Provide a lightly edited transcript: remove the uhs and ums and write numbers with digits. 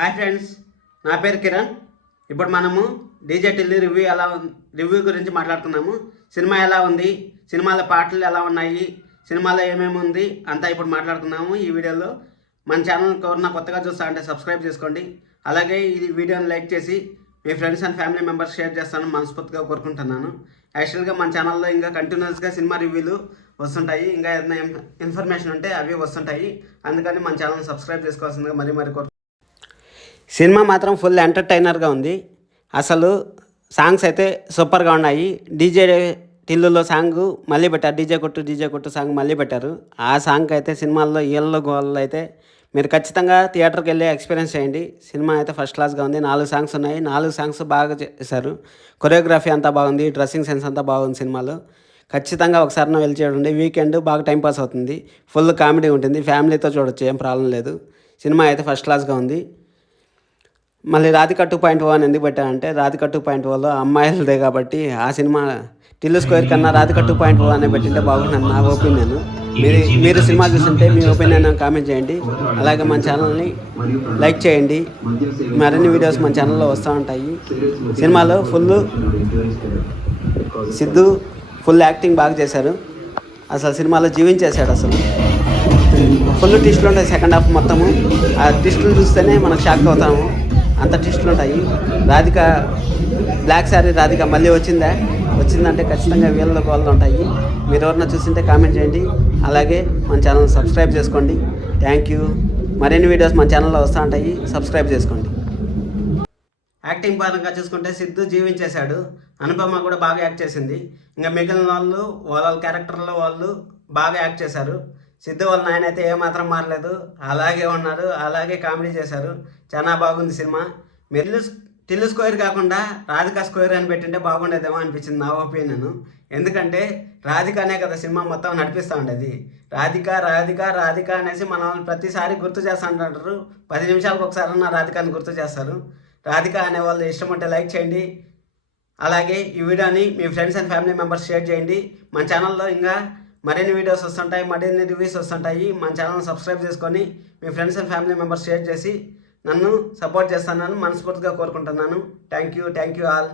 Hi friends, నా పేరు కిరణ్. ఇప్పుడు మనము డీజే టిల్లు రివ్యూ గురించి మాట్లాడుతున్నాము. సినిమా ఎలా ఉంది, సినిమాలో పాటలు ఎలా ఉన్నాయి, సినిమాలో ఏమేమి ఉంది అంతా ఇప్పుడు మాట్లాడుతున్నాము ఈ వీడియోలో. మన ఛానల్ ఎవరన్నా కొత్తగా చూస్తా అంటే సబ్స్క్రైబ్ చేసుకోండి. అలాగే ఈ వీడియోని లైక్ చేసి మీ friends and family members share చేస్తానని మనస్ఫూర్తిగా కోరుకుంటున్నాను. యాక్చువల్గా మన ఛానల్లో ఇంకా కంటిన్యూస్గా సినిమా రివ్యూలు వస్తుంటాయి, ఇంకా ఏదైనా ఇన్ఫర్మేషన్ ఉంటే అవి వస్తుంటాయి. అందుకని మన ఛానల్ని సబ్స్క్రైబ్ చేసుకోవాల్సిందిగా మరీ కోరుకుంటున్నాను. సినిమా మాత్రం ఫుల్ ఎంటర్టైనర్గా ఉంది. అసలు సాంగ్స్ అయితే సూపర్గా ఉన్నాయి. డీజే టిల్లులో సాంగ్ మళ్ళీ పెట్టారు, డీజే కొట్టు సాంగ్ మళ్ళీ పెట్టారు. ఆ సాంగ్ అయితే సినిమాల్లో ఈళ్ళ గోళ్ళు అయితే మీరు ఖచ్చితంగా థియేటర్కి వెళ్ళి ఎక్స్పీరియన్స్ చేయండి. సినిమా అయితే ఫస్ట్ క్లాస్గా ఉంది. 4 సాంగ్స్ ఉన్నాయి, 4 సాంగ్స్ బాగా చేశారు. కొరియోగ్రఫీ అంతా బాగుంది, డ్రెస్సింగ్ సెన్స్ అంతా బాగుంది సినిమాలో. ఖచ్చితంగా ఒకసారి వెళ్ళి చూడండి. వీకెండ్ బాగా టైంపాస్ అవుతుంది, ఫుల్ కామెడీ ఉంటుంది, ఫ్యామిలీతో చూడొచ్చు, ఏం ప్రాబ్లం లేదు. సినిమా అయితే ఫస్ట్ క్లాస్గా ఉంది. మళ్ళీ రాధిక 2.0 అని ఎందుకు పెట్టానంటే రాధిక 2.0లో అమ్మాయిలదే కాబట్టి ఆ సినిమా టిల్లు స్క్వేర్ కన్నా రాధిక 2.0 అనే పెట్టింటే బాగుంటుంది నా ఒపీనియన్. మీరు సినిమా చూస్తుంటే మీ ఒపీనియన్ కామెంట్ చేయండి. అలాగే మన ఛానల్ని లైక్ చేయండి. మరిన్ని వీడియోస్ మన ఛానల్లో వస్తూ ఉంటాయి. సినిమాలో సిద్ధు ఫుల్ యాక్టింగ్ బాగా చేశారు. అసలు సినిమాలో జీవించేశాడు. అసలు ఫుల్ ట్విస్టులు ఉంటాయి సెకండ్ హాఫ్ మొత్తము. ఆ ట్విస్టులు చూస్తేనే మనకు షాక్ అవుతాము, అంత ట్విస్టులు ఉంటాయి. రాధిక బ్లాక్ శారీ రాధిక మళ్ళీ వచ్చిందంటే ఖచ్చితంగా వీళ్ళ గోళ్ళు ఉంటాయి. మీరు ఎవరన్నా చూస్తుంటే కామెంట్ చేయండి. అలాగే మన ఛానల్ సబ్స్క్రైబ్ చేసుకోండి. Thank you. మరిన్ని వీడియోస్ మన ఛానల్లో వస్తూ ఉంటాయి, సబ్స్క్రైబ్ చేసుకోండి. యాక్టింగ్ పరంగా చూసుకుంటే సిద్ధు జీవించేశాడు, అనుపమ కూడా బాగా యాక్ట్ చేసింది. ఇంకా మిగిలిన వాళ్ళు వాళ్ళ క్యారెక్టర్లో వాళ్ళు బాగా యాక్ట్ చేశారు. సిద్ధు వాళ్ళ నాయన అయితే ఏమాత్రం మారలేదు, అలాగే ఉన్నారు, అలాగే కామెడీ చేశారు. చాలా బాగుంది సినిమా. మీరు టిల్లు స్క్వేర్ కాకుండా రాధిక స్క్వేర్ అని పెట్టింటే బాగుండేదేమో అనిపించింది నా ఒపీనియన్. ఎందుకంటే రాధికనే కదా సినిమా మొత్తం నడిపిస్తూ ఉండేది. రాధిక అనేసి మన వాళ్ళు ప్రతిసారి గుర్తు చేస్తూ ఉంటారు. 10 నిమిషాలకు ఒకసారి రాధికని గుర్తు చేస్తారు. రాధిక అనే వాళ్ళు ఇష్టం ఉంటే లైక్ చేయండి. అలాగే ఈ వీడియోని మీ friends and family members share చేయండి. మన ఛానల్లో ఇంకా మరిన్ని వీడియోస్ వస్తుంటాయి, మరిన్ని రివ్యూస్ వస్తుంటాయి. మన ఛానల్ సబ్స్క్రైబ్ చేసుకొని మీ friends and family members share చేసి నన్ను సపోర్ట్ చేస్తానని మనస్ఫూర్తిగా కోరుకుంటున్నాను. Thank you all.